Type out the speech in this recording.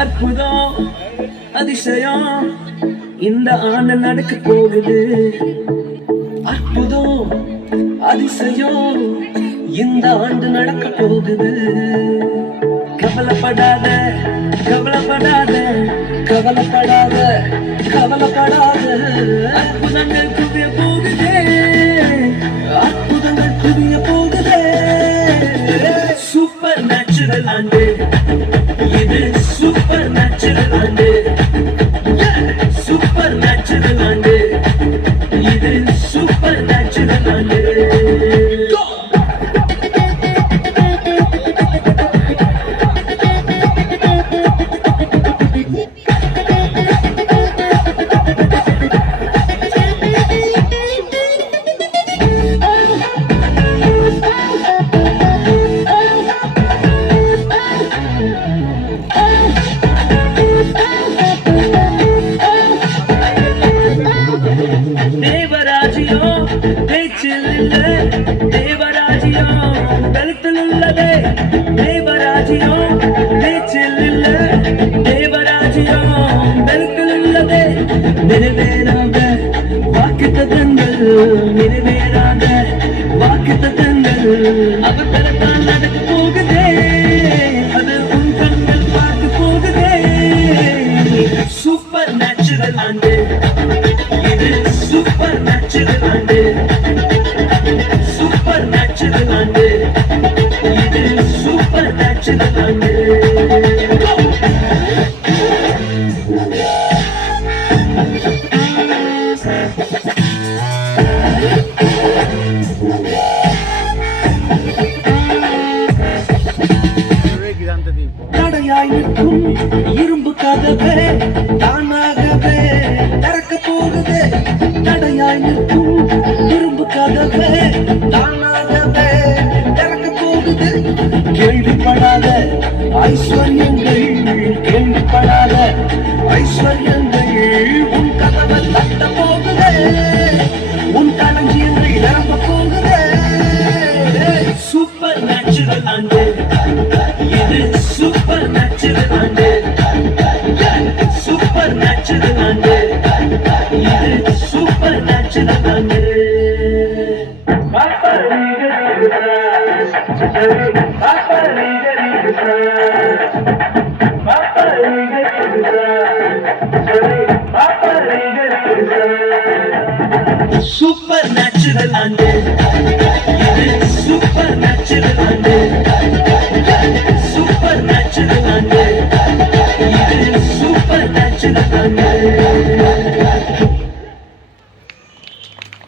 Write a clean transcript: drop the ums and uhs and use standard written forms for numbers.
அற்புதம் அதிசயம் இந்த ஆண்டு நடக்க போகுது. அற்புதம் அதிசயம் இந்த ஆண்டு நடக்க போகுது. கவலைப்படாத கவலைப்படாத கவலைப்படாத கவலைப்படாத. அற்புதங்கள் குவிய போகுதே, அற்புதங்கள் குவிய போகுதே. சூப்பர் நேச்சுரல் ஆண்டு இது, சூப்பர் நேச்சுரல் ஆண்டு, சூப்பர் நேச்சுரல் ஆண்டு இது, சூப்பர் நேச்சுரல் ஆண்டு. தேவராஜ்யம் பேச்சில் இல்லை, தேவராஜ்யம் கழுத்தில் உள்ளதே. தேவராஜ்யம் பேச்சில் இல்லை, தேவராஜ்யம் கழுத்தில் உள்ளதே. நிறைவேறாத வாக்குத்தத்தங்கள், நிறைவேறாத வாக்குத்தத்தங்கள் அவர் தரத்தான் நடக்க போகுதே. அது உன் கண்கள் பார்க்க போகுதே. சூப்பர் நேச்சுரல் ஆண்டு இது, சூப்பர் நேச்சுரல் ஆண்டு, சூப்பர் நேச்சுரல் ஆண்டு இது, சூப்பர் நேச்சுரல் ஆண்டு. தடையாய் நிற்கும் இரும்பு கதவே தானாகவே திறக்க போகுது. தடையாய் நிற்கும் இரும்பு கதவே தானாகவே திறக்க போகுது. கேள்விப்படாத ஐஸ்வர்யங்கள், கேள்விப்படாத ஐஸ்வர்யங்கள் உன் கதவை தட்ட போகுது. உன் களஞ்சியங்கள் நிரம்ப போகுது. சூப்பர் நேச்சுரல் ஆண்டு இது, சூப்பர் நேச்சுரல் ஆண்டு, சூப்பர் நேச்சுரல் ஆண்டு இது, சூப்பர் நேச்சுரல் ஆண்டு. சூப்பர் நேச்சுரல் ஆண்டு